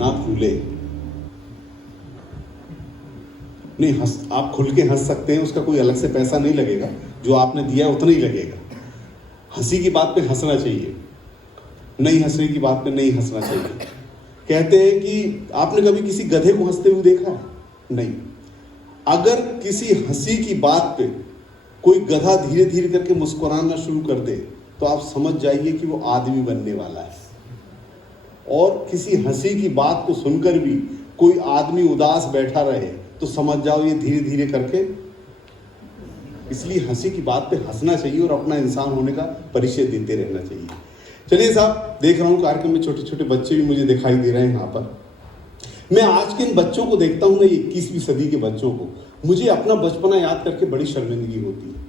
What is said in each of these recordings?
ना खुले। नहीं आप खुल के हंस सकते हैं, उसका कोई अलग से पैसा नहीं लगेगा, जो आपने दिया उतना ही लगेगा। हंसी की बात पे हंसना चाहिए, नहीं हंसने की बात पे नहीं हंसना चाहिए। कहते हैं कि आपने कभी किसी गधे को हंसते हुए देखा है? नहीं। अगर किसी हंसी की बात पे कोई गधा धीरे धीरे करके मुस्कुराना शुरू कर दे तो आप समझ जाइए कि वो आदमी बनने वाला है। और किसी हंसी की बात को सुनकर भी कोई आदमी उदास बैठा रहे तो समझ जाओ ये धीरे धीरे करके। इसलिए हंसी की बात पे हंसना चाहिए और अपना इंसान होने का परिचय देते रहना चाहिए। चलिए साहब, देख रहा हूँ कार्यक्रम में छोटे छोटे बच्चे भी मुझे दिखाई दे रहे हैं यहाँ पर। मैं आज के इन बच्चों को देखता हूँ ना, 21वीं सदी के बच्चों को, मुझे अपना बचपना याद करके बड़ी शर्मिंदगी होती है।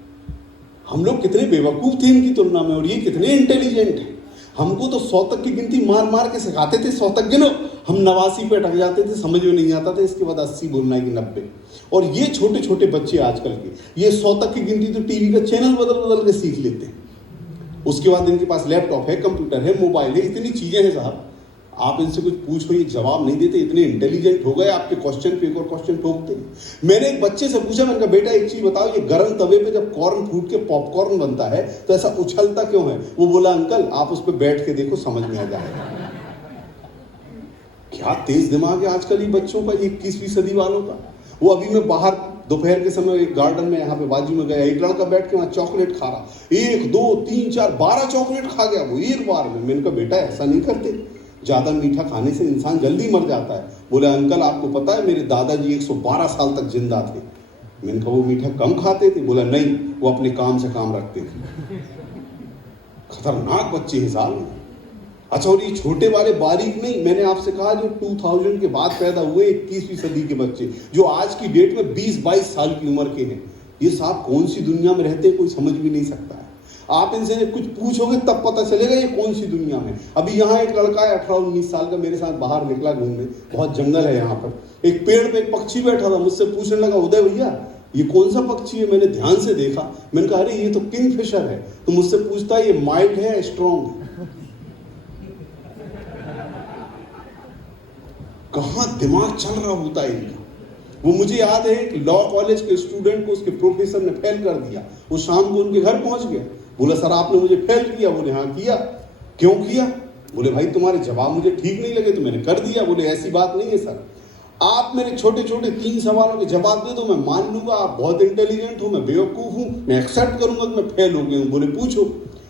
हम लोग कितने बेवकूफ़ थे इनकी तुलना में, और ये कितने इंटेलिजेंट हैं। हमको तो 100 तक की गिनती मार मार के सिखाते थे, 100 तक गिनो, हम 89 पे अटक जाते थे, समझ में नहीं आता था। इसके बाद 80 बोलना है कि 90। और ये छोटे छोटे बच्चे आजकल के, ये 100 तक की गिनती तो टीवी का चैनल बदल बदल के सीख लेते हैं। उसके बाद इनके पास लैपटॉप है, कंप्यूटर है, मोबाइल है, इतनी चीज़ें हैं साहब। आप इनसे कुछ पूछो ये जवाब नहीं देते, इतने इंटेलिजेंट हो गए, आपके क्वेश्चन पे एक और क्वेश्चन ठोकते हैं। मैंने एक बच्चे से पूछा, मैंने कहा बेटा एक चीज बताओ, ये गर्म तवे पे जब कॉर्न फूट के पॉपकॉर्न बनता है तो ऐसा उछलता क्यों है? वो बोला अंकल आप उस पर बैठ के देखो, समझ में आ जाएगा। क्या तेज दिमाग है आजकल ये बच्चों का, 21वीं सदी वालों का। वो अभी मैं बाहर दोपहर के समय एक गार्डन में यहाँ पे बाजू में गया, एक लड़का बैठ के वहाँ चॉकलेट खा रहा, 1 2 3 4 12 चॉकलेट खा गया वो एक बार में। मैंने कहा बेटा ऐसा नहीं करते, ज़्यादा मीठा खाने से इंसान जल्दी मर जाता है। बोले अंकल आपको पता है मेरे दादाजी 112 साल तक जिंदा थे। मैंने कहा वो मीठा कम खाते थे? बोला नहीं, वो अपने काम से काम रखते थे। खतरनाक बच्चे हैं साहब। अच्छा, और ये छोटे वाले बारीक नहीं, मैंने आपसे कहा जो 2000 के बाद पैदा हुए 21वीं सदी के बच्चे, जो आज की डेट में 20-22 साल की उम्र के हैं, ये साहब कौन सी दुनिया में रहते हैं कोई समझ भी नहीं सकता है। आप इनसे कुछ पूछोगे तब पता चलेगा ये कौन सी दुनिया में। अभी यहाँ एक लड़का है 18-19 साल का, मेरे साथ बाहर निकला घूमने, बहुत जंगल है यहाँ पर। एक पेड़ पे एक पक्षी बैठा था, मुझसे पूछने लगा उदय भैया ये कौन सा पक्षी है? मैंने ध्यान से देखा, मैंने कहा अरे ये तो किंगफिशर है। तो मुझसे पूछता है ये माइल्ड है स्ट्रॉन्ग है? कहाँ दिमाग चल रहा होता है इनका। वो मुझे याद है कि लॉ कॉलेज के स्टूडेंट को उसके प्रोफेसर ने फेल कर दिया। वो शाम को उनके घर पहुंच गया, बोला सर आपने मुझे फेल किया। बोले हाँ किया। क्यों किया? बोले भाई तुम्हारे जवाब मुझे ठीक नहीं लगे तो मैंने कर दिया। बोले ऐसी बात नहीं है सर, आप मेरे छोटे छोटे 3 सवालों के जवाब दे दो, मैं मान लूंगा आप बहुत इंटेलिजेंट हो, मैं बेवकूफ हूँ, मैं एक्सेप्ट करूंगा कि मैं फेल हो गया हूँ। बोले पूछो।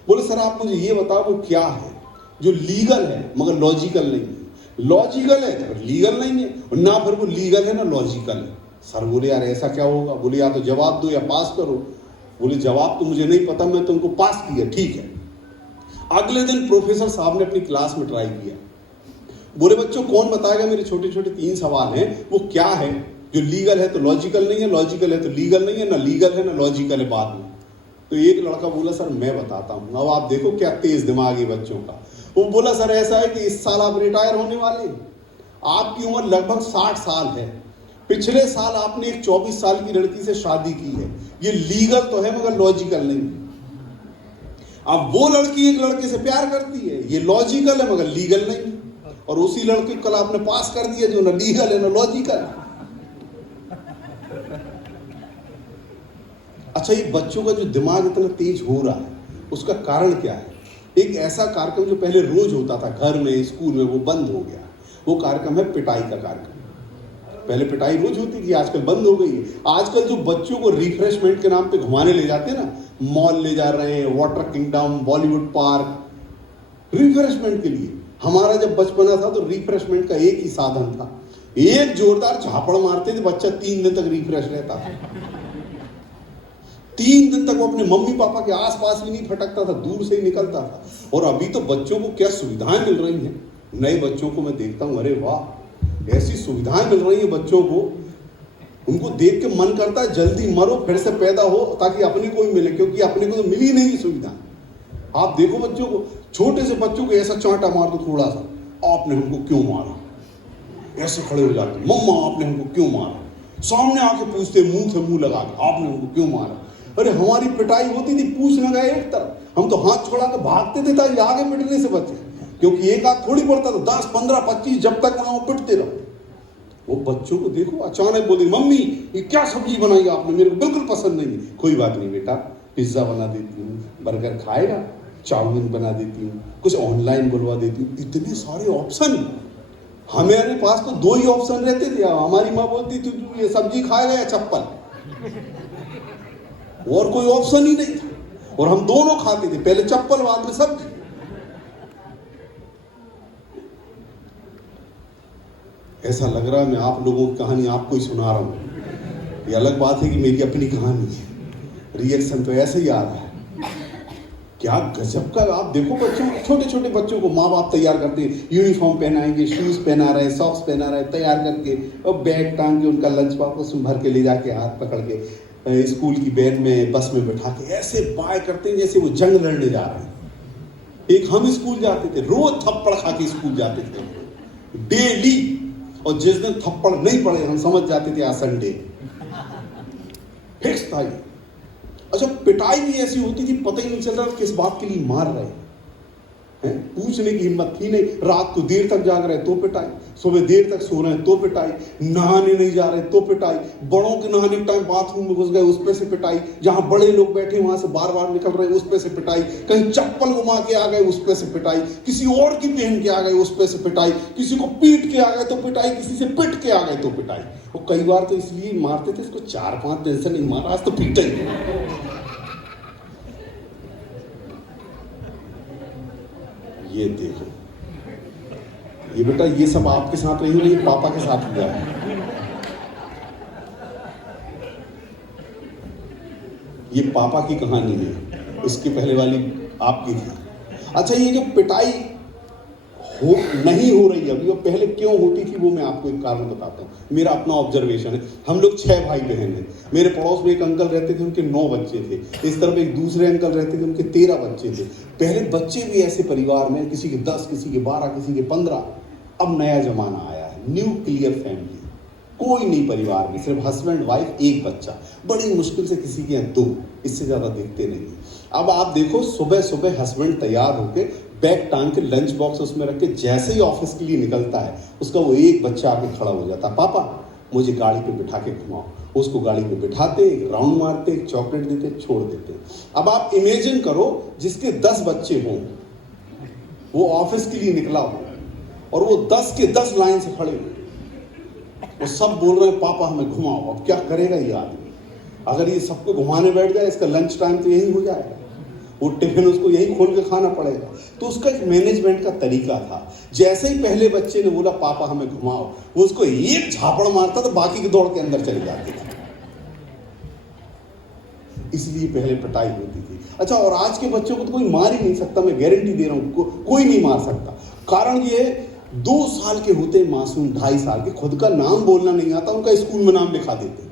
बोले सर आप मुझे ये बताओ वो क्या है जो लीगल है मगर लॉजिकल नहीं है? लॉजिकल है तो लीगल नहीं है, ना फिर वो लीगल है ना लॉजिकल है। सर बोले यार ऐसा क्या होगा? बोले या तो जवाब दो या पास करो। बोले जवाब तो मुझे नहीं पता, मैं तुमको पास किया। ठीक है। अगले दिन प्रोफेसर साहब ने अपनी क्लास में ट्राई किया। बोले बच्चों कौन बताएगा मेरे छोटे छोटे 3 सवाल हैं वो क्या है जो लीगल है तो लॉजिकल नहीं है, लॉजिकल है तो लीगल नहीं है, ना लीगल है ना लॉजिकल है बाद में। तो एक लड़का बोला सर मैं बताता हूँ। अब आप देखो क्या तेज दिमाग है बच्चों का। वो बोला सर ऐसा है कि इस साल आप रिटायर होने वाले, आपकी उम्र लगभग 60 साल है, पिछले साल आपने एक 24 साल की लड़की से शादी की है, ये लीगल तो है मगर लॉजिकल नहीं। अब वो लड़की एक लड़के से प्यार करती है, ये लॉजिकल है मगर लीगल नहीं। और उसी लड़के को कल आपने पास कर दिया जो ना लीगल है ना लॉजिकल है। अच्छा, ये बच्चों का जो दिमाग इतना तेज हो रहा है उसका कारण क्या है? एक ऐसा कार्यक्रम जो पहले रोज होता था घर में स्कूल में वो बंद हो गया। वो कार्यक्रम है पिटाई का कार्यक्रम। पहले पिटाई रोज होती थी, आजकल बंद हो गई है। आजकल जो बच्चों को रिफ्रेशमेंट के नाम पे घुमाने ले जाते हैं ना, मॉल ले जा रहे हैं, water kingdom, Bollywood park, refreshment के लिए। हमारा जब बचपना था तो रिफ्रेशमेंट का एक ही साधन था, एक जोरदार झापड़ मारते थे, बच्चा 3 दिन तक रिफ्रेश रहता था। 3 दिन तक वो अपने मम्मी पापा के आसपास भी नहीं फटकता था, दूर से ही निकलता था। और अभी तो बच्चों को क्या सुविधाएं मिल रही हैं। नए बच्चों को मैं देखता हूँ, अरे वाह ऐसी सुविधाएं मिल रही हैं बच्चों को, उनको देख के मन करता है जल्दी मरो फिर से पैदा हो ताकि अपने को भी मिले, क्योंकि अपने को तो मिली नहीं सुविधा। आप देखो बच्चों को, छोटे से बच्चों को ऐसा चांटा मार दो थोड़ा सा, आपने हमको क्यों मारा, ऐसे खड़े हो जाते, मम्मा आपने हमको क्यों मारा। सामने आके पूछते मुंह से मुंह लगा के, आपने हमको क्यों मारा। अरे हमारी पिटाई होती थी पूछ न गए एक तरफ, हम तो हाथ छोड़ा के भागते थे ताकि आगे पिटने से बचे। क्योंकि एक आध थोड़ी पढ़ता था, 10, 15, 25 जब तक वहां पिटते रहो। वो बच्चों को देखो अचानक बोले मम्मी ये क्या सब्जी बनाई आपने, मेरे को बिल्कुल पसंद नहीं है। कोई बात नहीं बेटा, पिज्जा बना देती हूँ, बर्गर खाएगा, चाउमीन बना देती हूँ, कुछ ऑनलाइन बुलवा देती हूँ। इतने सारे ऑप्शन। हमारे पास तो 2 ही ऑप्शन रहते थे। हमारी माँ बोलती थी तू ये सब्जी खाएगा या चप्पल, और कोई ऑप्शन ही नहीं था। और हम दोनों खाते थे, पहले चप्पल बाद में सब्जी। ऐसा लग रहा है मैं आप लोगों की कहानी आपको ही सुना रहा हूं। ये अलग बात है कि मेरी अपनी कहानी है, रिएक्शन तो ऐसे ही आ रहा है। क्या गजब का। आप देखो बच्चों, छोटे छोटे बच्चों को माँ बाप तैयार करते हैं, यूनिफॉर्म पहनाएंगे, शूज पहना रहे, सॉक्स पहना रहे, तैयार करके और बैग टांग के उनका लंच बॉक्स उसमें भर के ले जाके हाथ पकड़ के स्कूल की वैन में, बस में बैठा के ऐसे बाय करते हैं जैसे वो जंग लड़ने जा रहे हैं। एक हम स्कूल जाते थे, रोज थप्पड़ खा के स्कूल जाते थे डेली, और जिस दिन थप्पड़ नहीं पड़े हम समझ जाते थे आज संडे, फिक्स था ये। अच्छा, पिटाई भी ऐसी होती थी पता ही नहीं चल रहा किस बात के लिए मार रहे हैं। पूछने की हिम्मत थी नहीं। रात को देर तक जाग रहे तो पिटाई, सुबह देर तक सो रहे हैं तो पिटाई, नहाने नहीं जा रहे तो पिटाई, बड़ों के नहाने के टाइम बाथरूम में घुस गए उस पे से पिटाई, जहां बड़े लोग बैठे वहां से बार बार निकल रहे उस पे से पिटाई, कहीं चप्पल घुमा के आ गए उस पे से पिटाई, किसी और की पहन के आ गए उस पे से पिटाई, किसी को पीट के आ गए तो पिटाई, किसी से पिट के आ गए तो पिटाई। और कई बार तो इसलिए मारते थे, इसको 4-5 दिन से नहीं मारा, आज तो पीटा ही। ये देखो, ये बेटा ये सब आपके साथ नहीं हो रही, पापा के साथ हुआ है। ये पापा की कहानी है, उसके पहले वाली आपकी थी। अच्छा, ये जो पिटाई नहीं हो रही अभी, और पहले क्यों होती थी वो मैं आपको एक कारण बताता हूँ। मेरा अपना ऑब्जर्वेशन है। हम लोग 6 भाई बहन हैं। मेरे पड़ोस में एक अंकल रहते थे, उनके 9 बच्चे थे। इस तरफ एक दूसरे अंकल रहते थे, उनके 13 बच्चे थे। पहले बच्चे भी ऐसे परिवार में, किसी के 10, किसी के 12, किसी के 15। अब नया जमाना आया है, न्यूक्लियर फैमिली, कोई नहीं परिवार में, सिर्फ हस्बैंड वाइफ, एक बच्चा, बड़ी मुश्किल से किसी के यहाँ 2, इससे ज्यादा देखते नहीं। अब आप देखो, सुबह सुबह हस्बैंड तैयार होके बैग टांग के लंच बॉक्स उसमें रख के जैसे ही ऑफिस के लिए निकलता है, उसका वो एक बच्चा आके खड़ा हो जाता, पापा मुझे गाड़ी पे बिठा के घुमाओ। उसको गाड़ी पे बिठाते, एक राउंड मारते, एक चॉकलेट देते, छोड़ देते। अब आप इमेजिन करो जिसके 10 बच्चे हों, वो ऑफिस के लिए निकला हो और वो 10 के 10 लाइन से खड़े हो, वो सब बोल रहे हैं पापा हमें घुमाओ। अब क्या करेगा ये आदमी? अगर ये सबको घुमाने बैठ जाए, इसका लंच टाइम तो यही हो जाएगा, वो टिफिन उसको यही खोल के खाना पड़ेगा। तो उसका एक मैनेजमेंट का तरीका था। जैसे ही पहले बच्चे ने बोला पापा हमें घुमाओ, वो उसको एक झापड़ मारता तो बाकी के दौड़ के अंदर चले जाते थे। इसलिए पहले पिटाई होती थी। अच्छा, और आज के बच्चों को तो कोई मार ही नहीं सकता, मैं गारंटी दे रहा हूं, कोई नहीं मार सकता। कारण ये 2 साल के होते मासूम, 2.5 साल के, खुद का नाम बोलना नहीं आता, उनका स्कूल में नाम लिखा देते।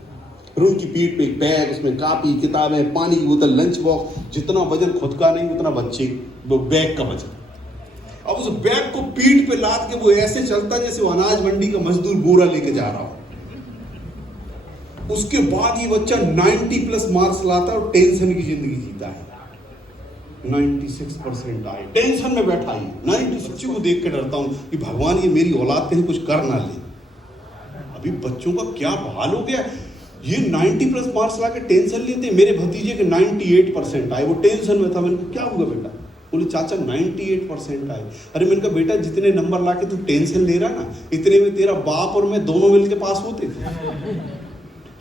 उनकी पीठ पे एक बैग, उसमें कापी, किताबें, पानी की बोतल, लंच बॉक्स, जितना वजन खुद का नहीं उतना बच्चे बैग का वजन। अब उस बैग को पीठ पे लाद के वो ऐसे चलता जैसे वो अनाज मंडी का मजदूर बोरा लेके जा रहा हो। उसके बाद ये बच्चा 90+ मार्क्स लाता है और टेंशन की जिंदगी जीता है। 96% आए, टेंशन में बैठा ही। 96 को देख के डरता हूं कि भगवान ये मेरी औलाद कहीं कुछ कर ना ले। अभी बच्चों का क्या हाल हो गया। ये 90+ मार्क्स ला के टेंशन लेते। मेरे भतीजे के 98% आए, वो टेंशन में था। मैंने कहा क्या हुआ बेटा? बोले चाचा 98% आए। अरे मैंने कहा बेटा जितने नंबर ला के तू टेंशन ले रहा ना, इतने में तेरा बाप और मैं दोनों मिलके पास होते थे।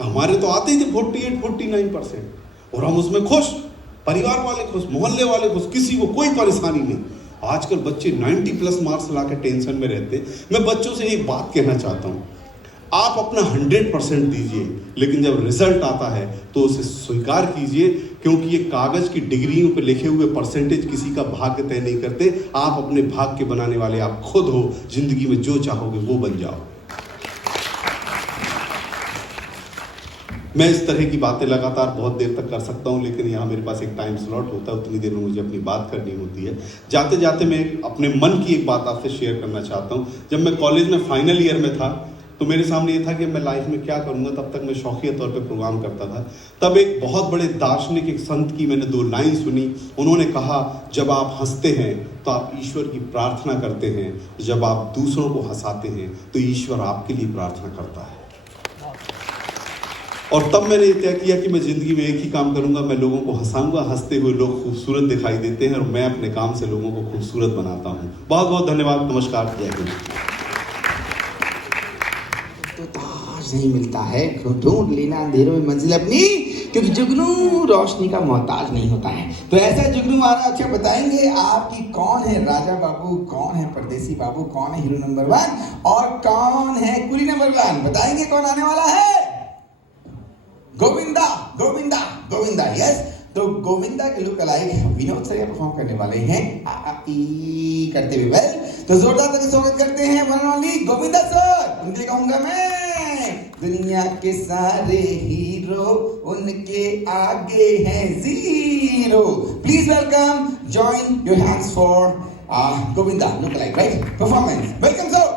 हमारे तो आते ही थे 48-49%, और हम उसमें खुश, परिवार वाले खुश, मोहल्ले वाले खुश, किसी को कोई परेशानी नहीं। आजकल बच्चे 90+ मार्क्स ला के टेंशन में रहते। मैं बच्चों से एक बात कहना चाहता हूँ, आप अपना 100% दीजिए, लेकिन जब रिजल्ट आता है तो उसे स्वीकार कीजिए, क्योंकि ये कागज की डिग्रियों पे लिखे हुए परसेंटेज किसी का भाग्य तय नहीं करते। आप अपने भाग्य बनाने वाले आप खुद हो। जिंदगी में जो चाहोगे वो बन जाओ। मैं इस तरह की बातें लगातार बहुत देर तक कर सकता हूं, लेकिन यहाँ मेरे पास एक टाइम स्लॉट होता है, उतनी देर में मुझे अपनी बात करनी होती है। जाते जाते मैं अपने मन की एक बात आपसे शेयर करना चाहता हूँ। जब मैं कॉलेज में फाइनल ईयर में था तो मेरे सामने ये था कि मैं लाइफ में क्या करूँगा। तब तक मैं शौकिया तौर पे प्रोग्राम करता था। तब एक बहुत बड़े दार्शनिक, एक संत की मैंने 2 लाइन सुनी। उन्होंने कहा, जब आप हंसते हैं तो आप ईश्वर की प्रार्थना करते हैं, जब आप दूसरों को हंसाते हैं तो ईश्वर आपके लिए प्रार्थना करता है। और तब मैंने ये तय किया कि मैं ज़िंदगी में एक ही काम करूंगा, मैं लोगों को हंसाऊंगा। हंसते हुए लोग खूबसूरत दिखाई देते हैं और मैं अपने काम से लोगों को खूबसूरत बनाता हूँ। बहुत बहुत धन्यवाद। नमस्कार। जय हिंद। तो ताज नहीं मिलता है, ढूंढ लेना अंधेरों में मंजिल अपनी, क्योंकि जुगनू रोशनी का मोहताज नहीं होता है। तो ऐसा जुगनू महाराज अच्छा बताएंगे आपकी कौन है राजा बाबू, कौन है परदेसी बाबू, कौन है हीरो नंबर 1 और कौन है कुली नंबर 1। बताएंगे कौन आने वाला है। गोविंदा गोविंदा गोविंदा, यस। तो गोविंदा के look alike Vinod sir perform करने वाले हैं करते हुए। वेल, तो जोरदार तरीके से स्वागत करते हैं one and only Govinda sir. उनके कहूंगा मैं, दुनिया के सारे हीरो उनके आगे हैं zero. Please welcome, join your hands for Govinda look alike right performance. Welcome sir.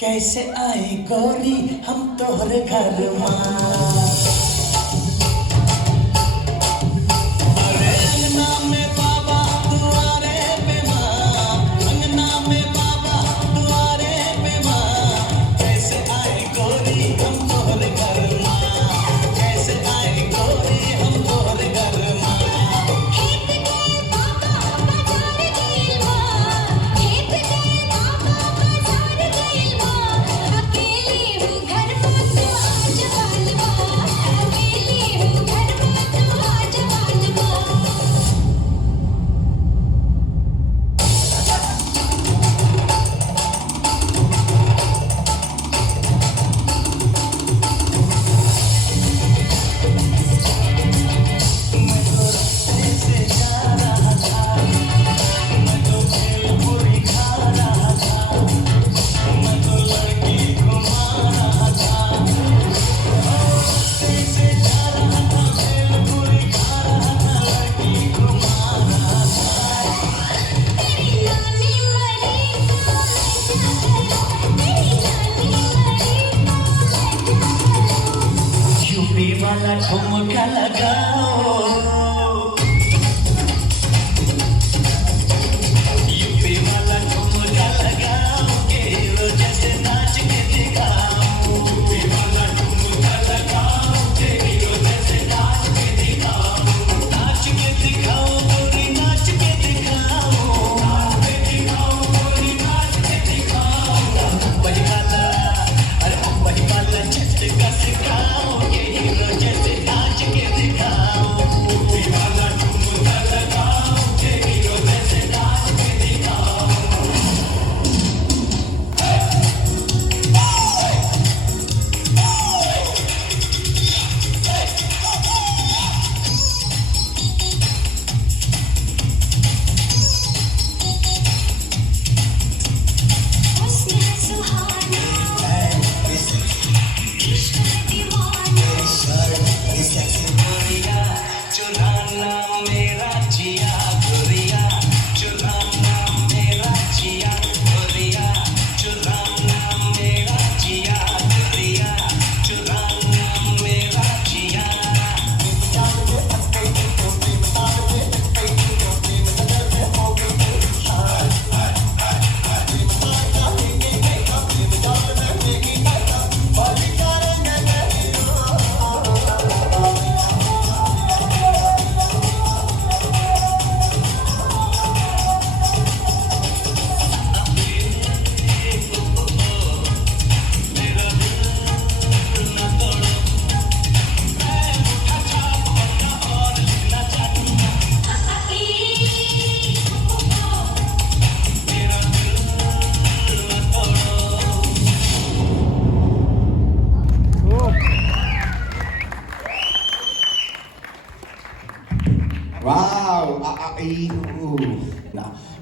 कैसे आई गोरी हम तोहरे घर माँ। अरे अंगना में बाबा दुआरे पे माँ, अंगना में बाबा दुआरे पे माँ। कैसे आई गोरी हम तोहरे घर माँ, कैसे आई गोरी हम तोहरे घर माँ। अकेले हूँ घर में तो आज वाह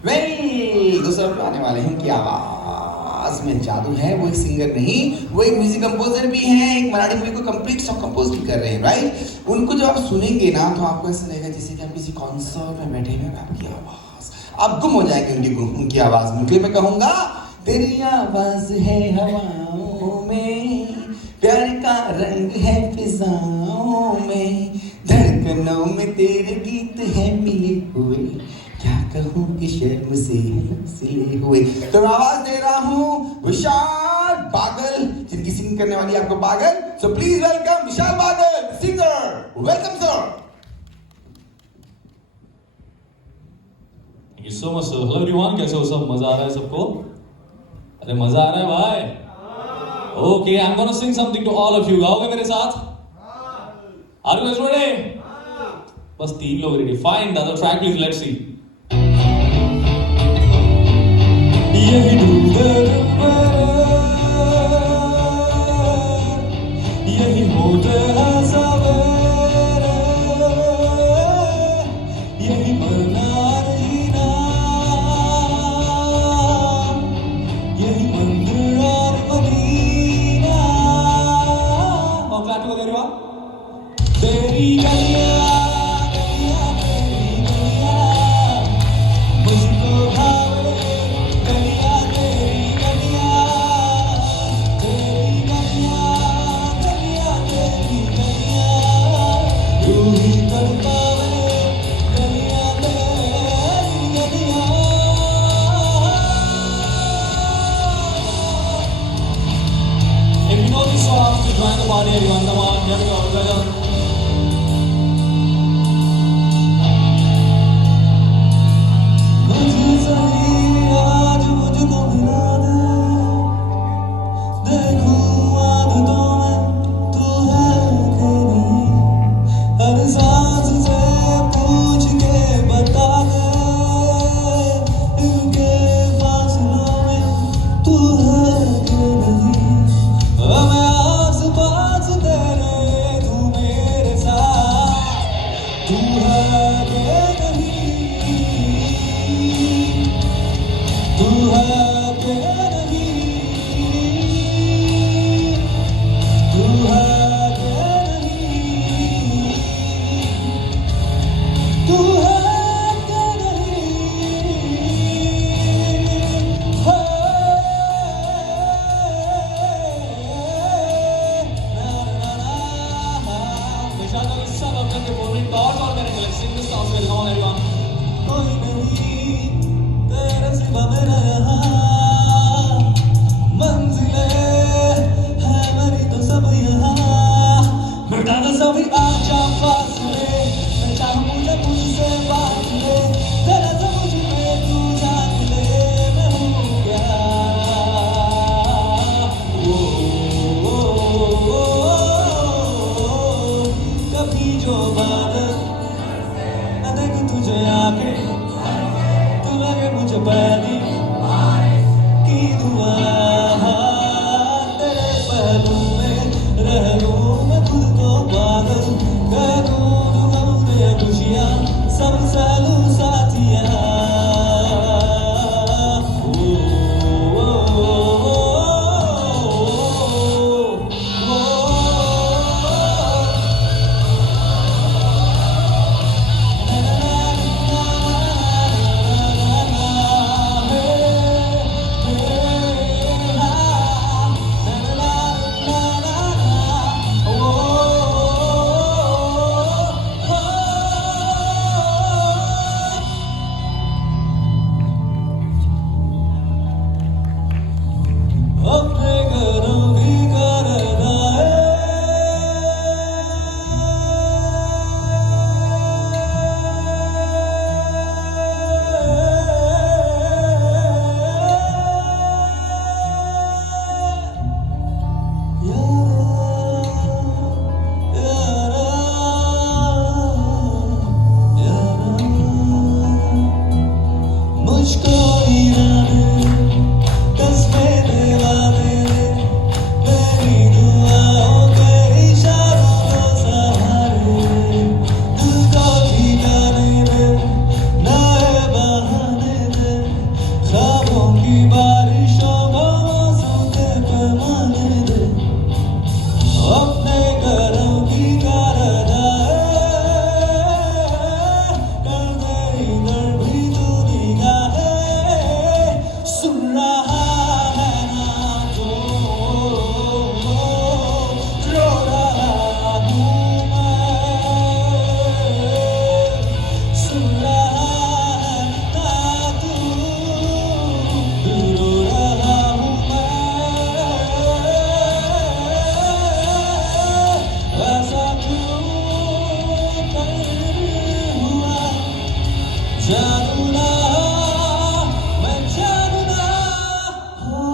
वेल दूसरा जो आने वाले हैं उनकी आवाज में जादू है। वो एक सिंगर नहीं, वो एक म्यूजिक कंपोजर भी हैं, एक मराठी मूवी को कंप्लीट सॉन्ग कंपोज भी कर रहे हैं, राइट। उनको जब आप सुनेंगे ना तो आपको ऐसा लगेगा जैसे कि आप किसी कॉन्सर्ट में बैठे हुए, आपकी आवाज आप गुम हो जाएंगे उनकी आवाज में। इसलिए मैं कहूंगा तेरी आवाज है हवाओं में, प्यार का रंग है फिजाओं में, धड़कनों में तेरे गीत है मिले हुए, क्या कहूँ कि शर्म से सिले हुए। तो मैं आवाज दे रहा हूँ विशाल बागल, जिनकी सिंग करने वाली आपको पागल। So please welcome Vishal Bagal singer. Welcome sir. Thank you so much, sir. Hello everyone, कैसे हो सब? मजा आ रहा है सबको? अरे मजा आ रहा है भाई? Okay, I'm gonna sing something to all of you. गाओगे मेरे साथ? Are you guys ready? बस 3 लोग ready. Fine, the other track please, let's see. यही ढूंढे यही होते हैं सवेरे, यही मरना जीना, यही मंदिर और मदीना। और क्लैप को दे रहे हो आप? तेरी गलियां गलियां तेरी गलियां मुझको भावे, गलियां तेरी गलियां, तेरी गलियां गलियां तेरी गलियां, यूं ही तड़पावे गलियां तेरी गलियां। If you know these songs, to join the party, everyone, come on, here we go, together. मुझे सही आज मुझको मिला दे, देखूं आदतों में तू है कि नहीं, हर सांस से पूछ के बता दे, इनके फासलों में तू है कि नहीं। मैं आस पास तेरे, तू मेरे साथ, तू है कि नहीं, तू है कि नहीं, तू है कि नहीं, तू है कि नहीं। हो ना ना ना, विशाल का सब अपने फेवरेट और करेंगे। Let's Singh this song with all everyone. कोई नहीं तेरे सिवा मेरा यहाँ, मंजिलें है मेरी तो सब यहाँ, मिटा दो सभी आशा फासले, मैं चाहूँ जब मुझसे बात ले, तेरा सब मुझ पे तू जान ले, मैं हूँ क्या। ओ, ओ, कभी जो बादल न देख तुझे आके, तू जानू ना मैं जानू ना हो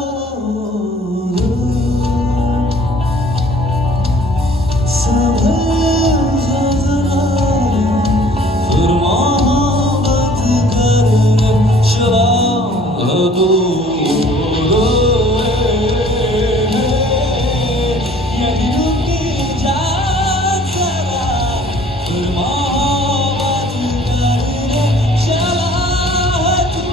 संभल जा जरा फिर मोहब्बत करने चला दो यदि रुक जा जरा फिर मोहब्बत करने चला तू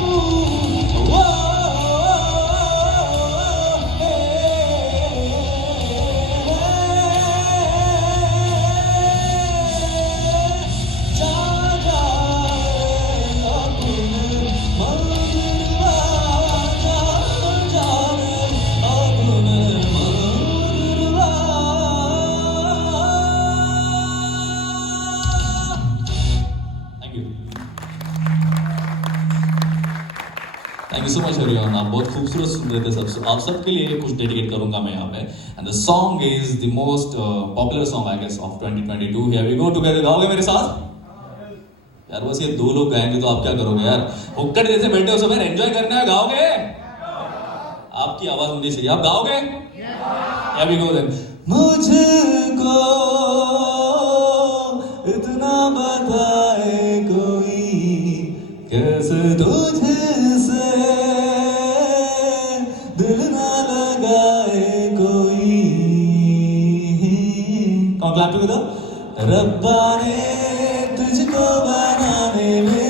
जा जा अपने मंदिरवा जा जा अपने मंदिरवा thank you thank you so much everyone आप बहुत खूबसूरत सुन रहे थे सब आप सबके लिए कुछ डेडिकेट करूंगा मैं यहाँ पे and the song is the most popular song I guess of 2022 here we go together गाओगे मेरे साथ यार बस ये दो लोग गाएंगे तो आप क्या करोगे यार हुक्कड़ जैसे बैठे हो सब यार एंजॉय करना है गाओगे आपकी आवाज मुझे चाहिए आप गाओगे हियर वी गो देन मुझको इतना बताए कोई कैसे तुझसे दिल ना लगाए कोई कौन क्लैप टुगेदर रब्बा ने तुझको बनाने में